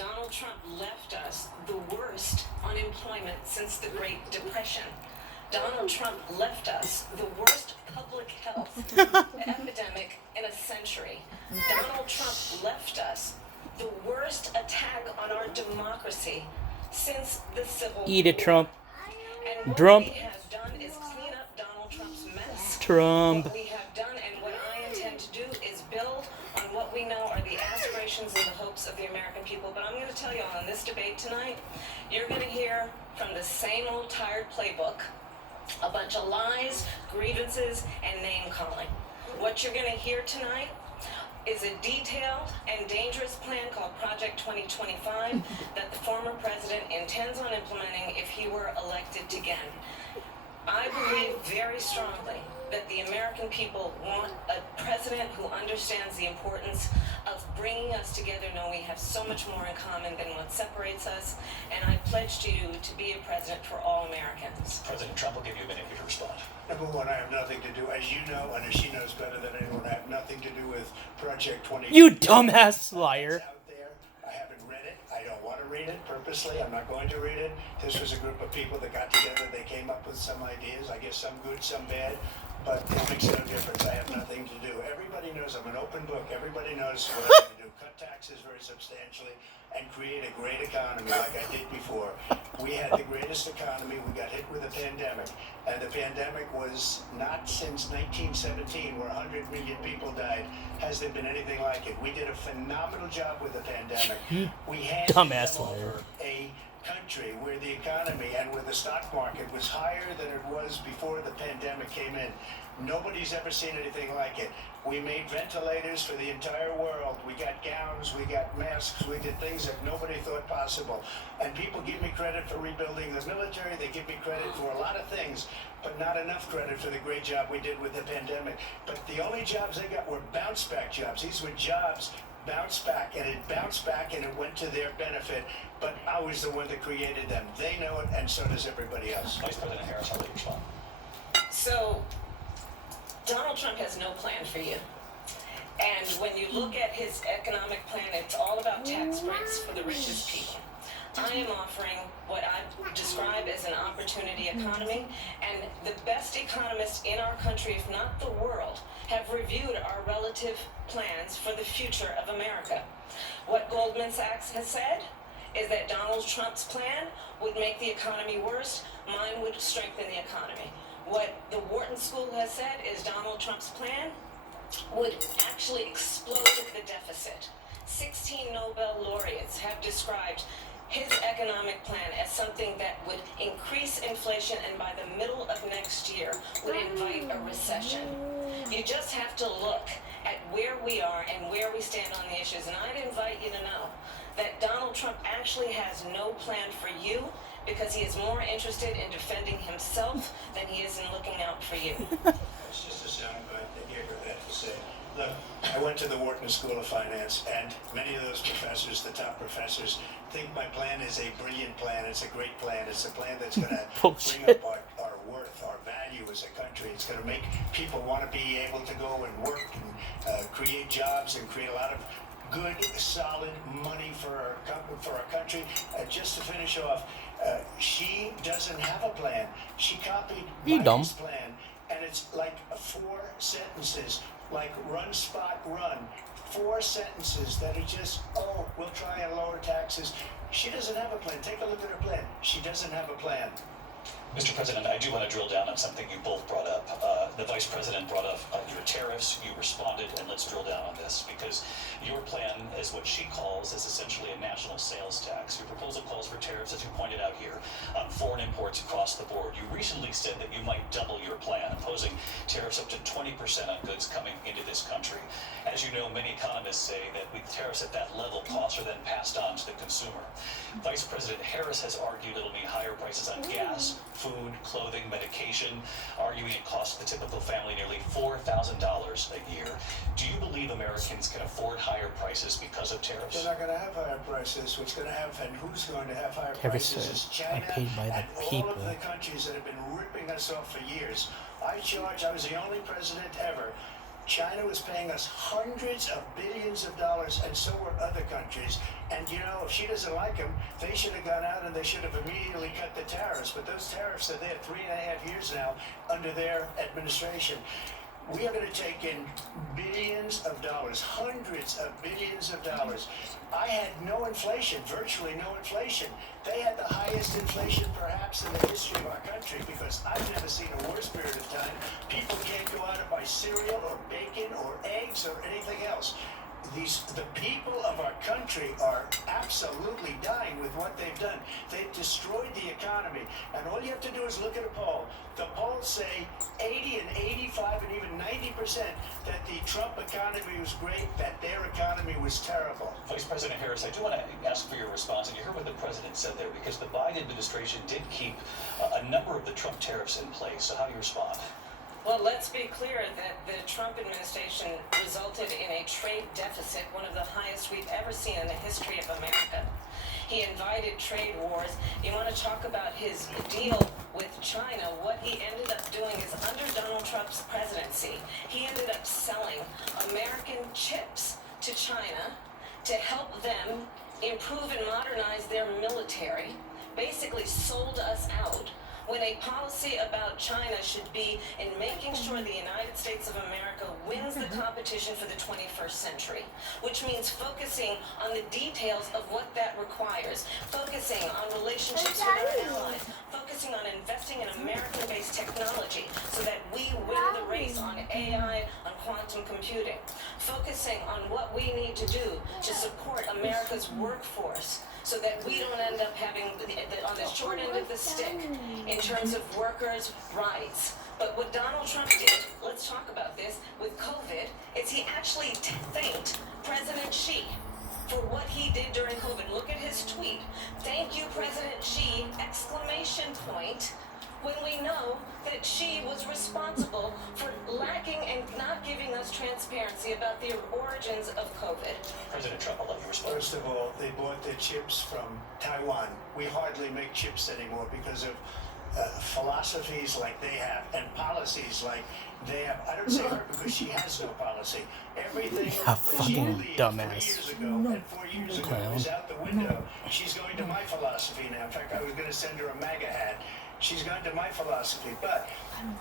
Donald Trump left us the worst unemployment since the Great Depression. Donald Trump left us the worst public health epidemic in a century. Donald Trump left us the worst attack on our democracy since the Civil War. Eat it, Trump. And what Trump. we have done is clean up Donald Trump's mess. Trump. What we have done and what I intend to do is build on what we know are the aspirations and the hopes of the American people. But I'm going to tell you on this debate tonight, you're going to hear from the same old tired playbook a bunch of lies, grievances, and name-calling. What you're going to hear tonight is a detailed and dangerous plan called Project 2025 that the former president intends on implementing if he were elected again. I believe very strongly that the American people want a president who understands the importance of bringing us together, knowing we have so much more in common than what separates us, and I pledge to you to be a president for all Americans. President Trump will give you a minute to respond. Number one, I have nothing to do, as you know, and as she knows better than anyone, I have nothing to do with Project 20. You dumbass liar. It's out there. I haven't read it. I don't want to read it purposely. I'm not going to read it. This was a group of people that got together. They came up with some ideas. I guess some good, some bad. But it makes no difference. I have nothing to do. Everybody knows I'm an open book. Everybody knows what I'm going to do. Cut taxes very substantially and create a great economy like I did before. We had the greatest economy. We got hit with a pandemic. And the pandemic was not since 1917, where 100 million people died, has there been anything like it. We did a phenomenal job with the pandemic. We handed Dumbass them liar. over a country where the economy and where the stock market was higher than it was before the pandemic came in. Nobody's ever seen anything like it. We made ventilators for the entire world. We got gowns, we got masks, we did things that nobody thought possible. And people give me credit for rebuilding the military, they give me credit for a lot of things, but not enough credit for the great job we did with the pandemic. But the only jobs they got were bounce back jobs. These were jobs bounced back, and it bounced back and it went to their benefit, but I was the one that created them. They know it, and so does everybody else. Vice President Harris, how will you respond? So, Donald Trump has no plan for you. And when you look at his economic plan, it's all about tax breaks for the richest people. I am offering what I describe as an opportunity economy, and the best economists in our country, if not the world, have reviewed our relative plans for the future of America. What Goldman Sachs has said is that Donald Trump's plan would make the economy worse, mine would strengthen the economy. What the Wharton School has said is Donald Trump's plan would actually explode the deficit. 16 Nobel laureates have described his economic plan as something that would increase inflation and by the middle of next year would invite a recession. You just have to look at where we are and where we stand on the issues. And I'd invite you to know that Donald Trump actually has no plan for you because he is more interested in defending himself than he is in looking out for you. It's just a soundbite that you heard that to say. Look, I went to the Wharton School of Finance, and many of those professors, the top professors, think my plan is a brilliant plan. It's a great plan. It's a plan that's going to bring up our worth, our value as a country. It's going to make people want to be able to go and work and create jobs and create a lot of good, solid money for our country. Just to finish off, she doesn't have a plan. She copied Biden's plan, and it's like 4 sentences, like run, spot, run. 4 sentences that are just, oh, we'll try and lower taxes. She doesn't have a plan. Take a look at her plan. She doesn't have a plan. Mr. President, I do want to drill down on something you both brought up. The Vice President brought up your tariffs, you responded, and let's drill down on this, because your plan is what she calls is essentially a national sales tax. Your proposal calls for tariffs, as you pointed out here, on foreign imports across the board. You recently said that you might double your plan, imposing tariffs up to 20% on goods coming into this country. As you know, many economists say that with tariffs at that level, costs are then passed on to the consumer. Vice President Harris has argued it'll mean higher prices on gas, food, clothing, medication, arguing it costs the typical family nearly $4,000 a year. Do you believe Americans can afford higher prices because of tariffs? They're not going to have higher prices. What's going to have, and who's going to have higher Tariffs prices is China are paid by the and people. all of the countries that have been ripping us off for years. I was the only president ever China was paying us hundreds of billions of dollars, and so were other countries. And you know, if she doesn't like them, they should have gone out and they should have immediately cut the tariffs. But those tariffs are there 3.5 years now under their administration. We are going to take in billions of dollars, hundreds of billions of dollars. I had no inflation, virtually no inflation. They had the highest inflation perhaps in the history of our country, because I've never seen a worse period of time. People can't go out and buy cereal or bacon or eggs or anything else. The people of our country are absolutely dying with what they've done. They've destroyed the economy. And all you have to do is look at a poll. The polls say 80 and 85 and even 90% that the Trump economy was great, that their economy was terrible. Vice President Harris, I do want to ask for your response, and you heard what the president said there, because the Biden administration did keep a number of the Trump tariffs in place. So how do you respond? Well, let's be clear that the Trump administration resulted in a trade deficit, one of the highest we've ever seen in the history of America. He invited trade wars. You want to talk about his deal with China? What he ended up doing is, under Donald Trump's presidency, he ended up selling American chips to China to help them improve and modernize their military, basically sold us out. When a policy about China should be in making sure the United States of America wins the competition for the 21st century, which means focusing on the details of what that requires, focusing on relationships with our allies, focusing on investing in American-based technology so that we win the race on AI, on quantum computing, focusing on what we need to do to support America's workforce, so that we don't end up having on the short end of the stick in terms of workers' rights. But what Donald Trump did, let's talk about this, with COVID, is he actually thanked President Xi for what he did during COVID. Look at his tweet. Thank you, President Xi, exclamation point, when we know that Xi was responsible for lacking and not giving us transparency about the origins of COVID. President Trump, I'll let you respond. First of all, they bought their chips from Taiwan. We hardly make chips anymore because of philosophies like they have and policies like they have. I don't say her because she has no policy. Everything Yeah, that she fucking believed dumbass. 3 years ago and 4 years ago is out the window. She's going to my philosophy now. In fact, I was going to send her a MAGA hat. She's gone to my philosophy. But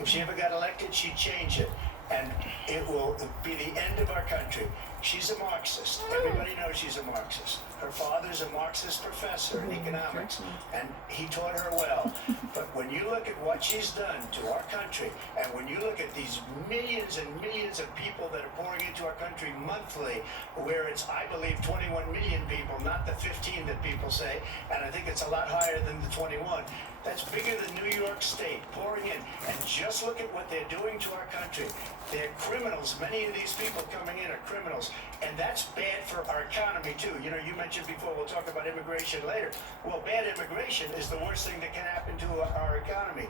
if she ever got elected, she'd change it. And it will be the end of our country. She's a Marxist. Everybody knows she's a Marxist. Her father's a Marxist professor in economics, and he taught her well. But when you look at what she's done to our country, and when you look at these millions and millions of people that are pouring into our country monthly, where it's, I believe, 21 million people, not the 15 that people say, and I think it's a lot higher than the 21. That's bigger than New York State pouring in. And just look at what they're doing to our country. They're criminals. Many of these people coming in are criminals. And that's bad for our economy, too. You know, you mentioned before, we'll talk about immigration later. Well, bad immigration is the worst thing that can happen to our economy.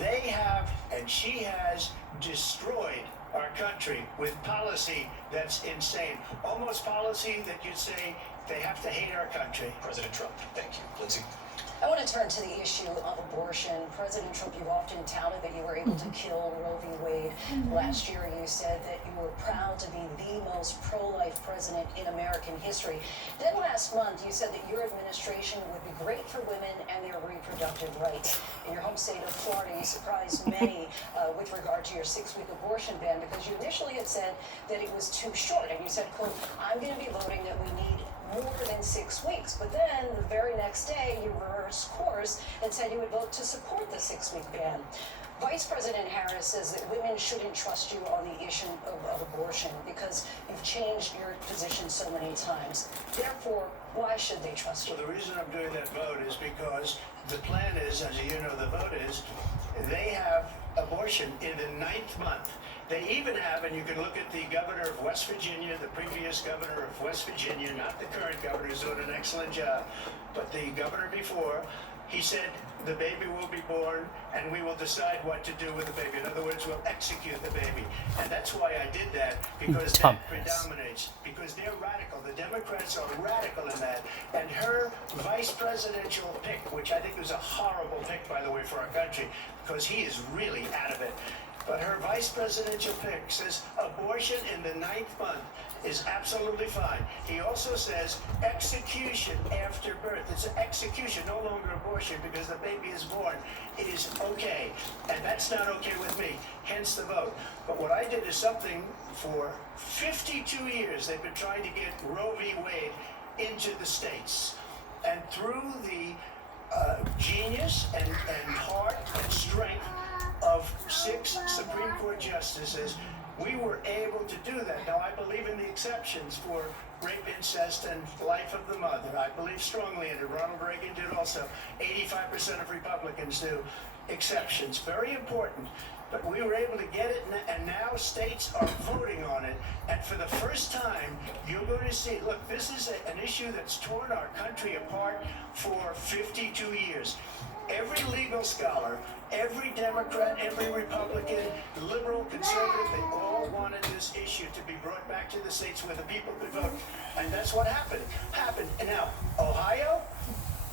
They have, and she has, destroyed our country with policy that's insane. Almost policy that you'd say they have to hate our country. President Trump, thank you. Lindsay? I want to turn to the issue of abortion. President Trump, you've often touted that you were able to kill Roe v. Wade. Last year, you said that you were proud to be the most pro-life president in American history. Then last month, you said that your administration would be great for women and their reproductive rights. In your home state of Florida, you surprised many with regard to your 6-week abortion ban, because you initially had said that it was too short. And you said, quote, I'm going to be voting that we need more than 6 weeks. But then the very next day you reversed course and said you would vote to support the 6-week ban. Vice President Harris says that women shouldn't trust you on the issue of abortion because you've changed your position so many times. Therefore, why should they trust you? So the reason I'm doing that vote is because the plan is, as you know, the vote is, they have abortion in the 9th month. They even have, and you can look at the governor of West Virginia, the previous governor of West Virginia, not the current governor, who's doing an excellent job, but the governor before, he said the baby will be born and we will decide what to do with the baby. In other words, we'll execute the baby. And that's why I did that, because that predominates, because they're radical. The Democrats are radical in that. And her vice presidential pick, which I think was a horrible pick, by the way, for our country, because he is really out of it. But her vice presidential pick says abortion in the 9th month is absolutely fine. He also says execution after birth. It's an execution, no longer abortion, because the baby is born. It is okay. And that's not okay with me, hence the vote. But what I did is something for 52 years. They've been trying to get Roe v. Wade into the states. And through the genius and heart and strength of 6 Supreme Court justices, we were able to do that. Now, I believe in the exceptions for rape, incest, and life of the mother. I believe strongly in it. Ronald Reagan did also. 85% of Republicans do. Exceptions, very important. But we were able to get it, and now states are voting on it. And for the first time, you're going to see, look, this is an issue that's torn our country apart for 52 years. Every legal scholar, every Democrat, every Republican, liberal, conservative, they all wanted this issue to be brought back to the states where the people could vote. And that's what happened. And now, Ohio,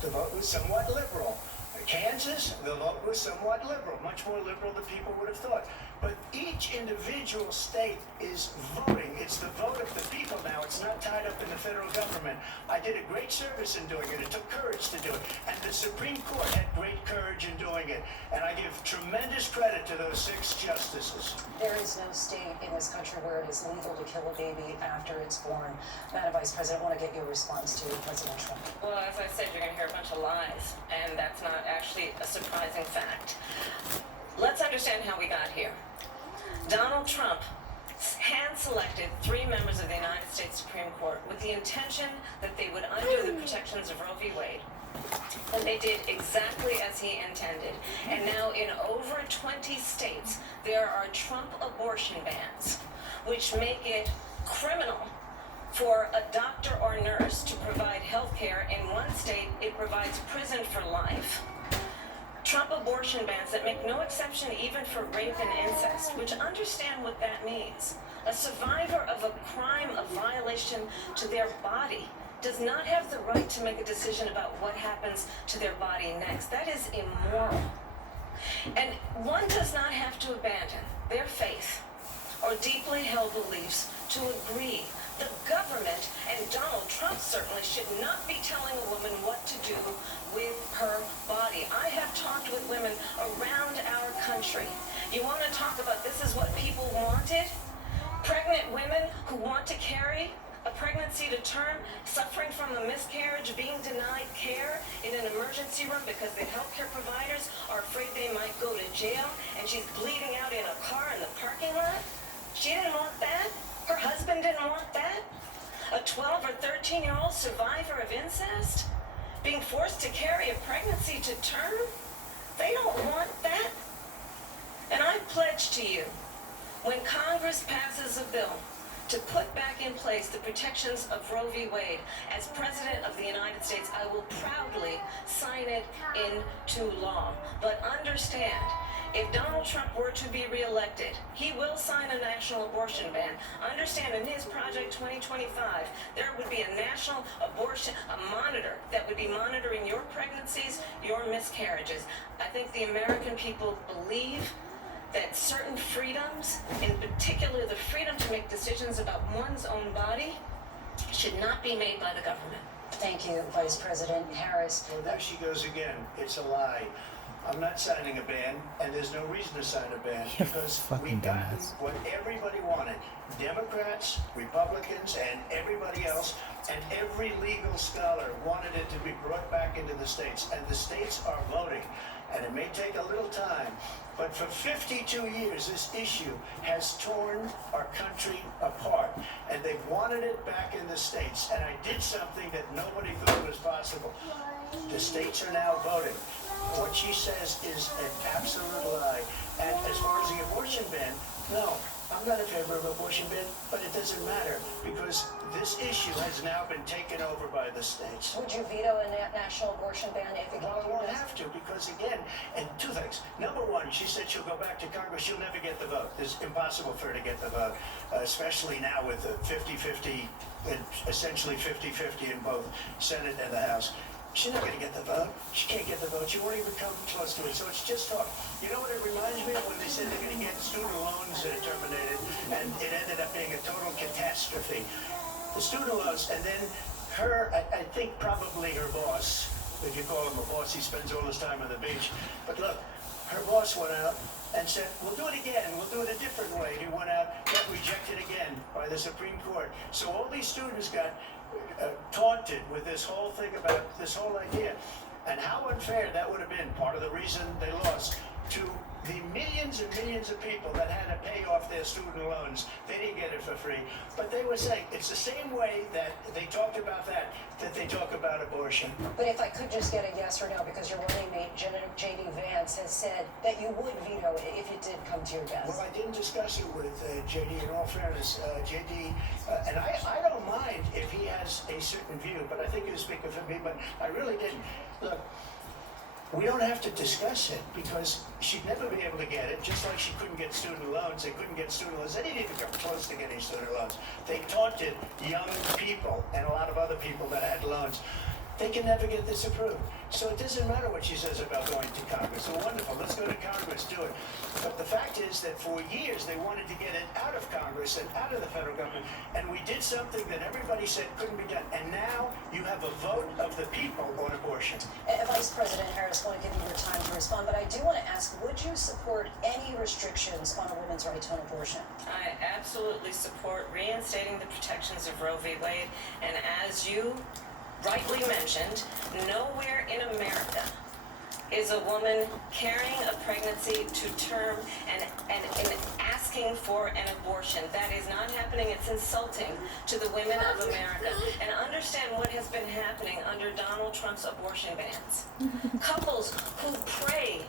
the vote was somewhat liberal. Kansas, the vote was somewhat liberal, much more liberal than people would have thought. But each individual state is voting. It's the vote of the people now. It's not tied up in the federal government. I did a great service in doing it. It took courage to do it. And the Supreme Court had great courage in doing it. And I give tremendous credit to those 6 justices. There is no state in this country where it is legal to kill a baby after it's born. Madam Vice President, I want to get your response to President Trump. Well, as I said, you're going to hear a bunch of lies, and that's not actually a surprising fact. Let's understand how we got here. Donald Trump hand-selected 3 members of the United States Supreme Court with the intention that they would undo the protections of Roe v. Wade. And they did exactly as he intended. And now in over 20 states, there are Trump abortion bans, which make it criminal for a doctor or nurse to provide health care. In one state, it provides prison for life. Trump abortion bans that make no exception even for rape and incest, which understand what that means. A survivor of a crime of violation to their body does not have the right to make a decision about what happens to their body next. That is immoral. And one does not have to abandon their faith or deeply held beliefs to agree. The government, and Donald Trump certainly, should not be telling a woman what to do with her body. I have talked with women around our country. You want to talk about this is what people wanted? Pregnant women who want to carry a pregnancy to term, suffering from a miscarriage, being denied care in an emergency room because the healthcare providers are afraid they might go to jail, and she's bleeding out in a car in the parking lot. She didn't want that. Her husband didn't want that. A 12 or 13-year-old survivor of incest being forced to carry a pregnancy to term. They don't want that. And I pledge to you, when Congress passes a bill to put back in place the protections of Roe v. Wade, as President of the United States, I will proudly sign it into law. But understand, if Donald Trump were to be reelected, he will sign a national abortion ban. Understand, in his Project 2025, there would be a national abortion, a monitor that would be monitoring your pregnancies, your miscarriages. I think the American people believe that certain freedoms, in particular the freedom to make decisions about one's own body, should not be made by the government. Thank you, Vice President Harris. Well, there she goes again. It's a lie. I'm not signing a ban, and there's no reason to sign a ban because we've gotten what everybody wanted. Democrats, Republicans, and everybody else, and every legal scholar wanted it to be brought back into the states, and the states are voting. And it may take a little time, but for 52 years, this issue has torn our country apart, and they've wanted it back in the states. And I did something that nobody thought was possible. The states are now voting. What she says is an absolute lie. And as far as the abortion ban, no, I'm not in favor of abortion ban, but it doesn't matter because this issue has now been taken over by the states. Would you veto a national abortion ban if it Well, I came won't to have to because, again, and 2 things. Number one, she said she'll go back to Congress. She'll never get the vote. It's impossible for her to get the vote, especially now with the 50-50, essentially 50-50 in both Senate and the House. She's not going to get the vote. She can't get the vote. She won't even come close to it. So it's just talk. You know what it reminds me of when they said they're going to get student loans terminated, and it ended up being a total catastrophe. The student loans, and then her, I think probably her boss, if you call him a boss, he spends all his time on the beach. But look, her boss went out and said, we'll do it again, we'll do it a different way. He went out, got rejected again by the Supreme Court. So all these students got taunted with this whole thing about this whole idea. And how unfair that would have been, part of the reason they lost, to the millions and millions of people that had to pay off their student loans. They didn't get it for free. But they were saying it's the same way that they talked about that they talk about abortion. But if I could just get a yes or no, because your running mate, J.D. Vance, has said that you would veto it if it did come to your desk. Well, I didn't discuss it with J.D. in all fairness. J.D., and I don't mind if he has a certain view, but I think he was speaking for me, but I really didn't. Look, we don't have to discuss it because she'd never be able to get it, just like she couldn't get student loans. They couldn't get student loans. They didn't even come close to getting student loans. They taunted young people and a lot of other people that had loans. They can never get this approved. So it doesn't matter what she says about going to Congress. So wonderful, let's go to Congress, do it. But the fact is that for years they wanted to get it out of Congress and out of the federal government, and we did something that everybody said couldn't be done. And now you have a vote of the people on abortion. Vice President Harris, I want to give you your time to respond, but I do want to ask, would you support any restrictions on a woman's right to an abortion? I absolutely support reinstating the protections of Roe v. Wade, and as you rightly mentioned, nowhere in America is a woman carrying a pregnancy to term and asking for an abortion. That is not happening. It's insulting to the women of America. And understand what has been happening under Donald Trump's abortion bans. Couples who pray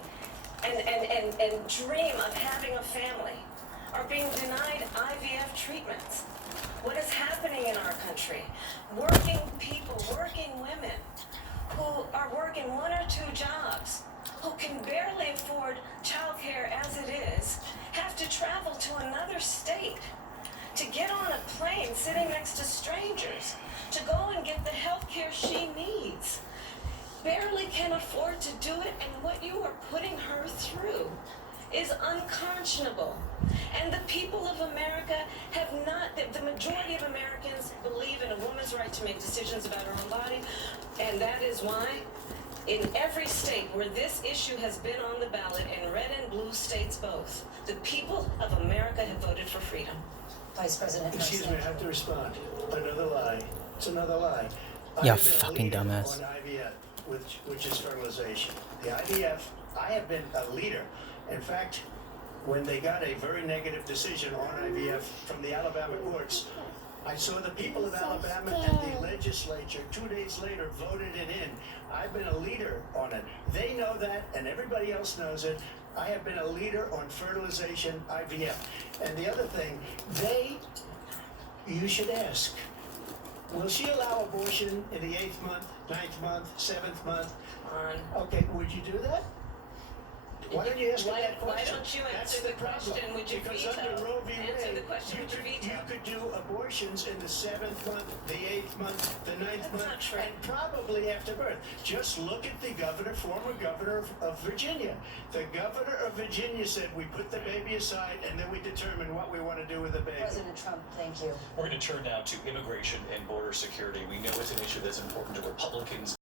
and dream of having a family are being denied IVF treatments. What is happening in our country? Working people, working women who are working one or two jobs, who can barely afford childcare as it is, have to travel to another state to get on a plane sitting next to strangers to go and get the health care she needs. Barely can afford to do it, and what you are putting her through is unconscionable. And the people of America have not, the majority of Americans believe in a woman's right to make decisions about her own body, and that is why in every state where this issue has been on the ballot, in red and blue states both, the people of America have voted for freedom. Vice President Harris. Excuse me, I have to respond. Another lie. It's another lie. Yeah, I have been a fucking leader dumbass. On IVF, which is fertilization. The IVF, I have been a leader. In fact, when they got a very negative decision on IVF from the Alabama courts, I saw the people of Alabama and the legislature 2 days later voted it in. I've been a leader on it. They know that, and everybody else knows it. I have been a leader on fertilization, IVF. And the other thing, you should ask, will she allow abortion in the 8th month, 9th month, 7th month? Okay, would you do that? Why don't you ask me that Why question? don't you That's answer the problem. question? Would you Because veto? under Roe v. Answer Wade, the question. Would you veto? you could do abortions in the 7th month, the 8th month, the 9th That's month, not true. and probably after birth. Just look at the former governor of Virginia. The governor of Virginia said we put the baby aside and then we determine what we want to do with the baby. President Trump, thank you. We're going to turn now to immigration and border security. We know it's an issue that's important to Republicans.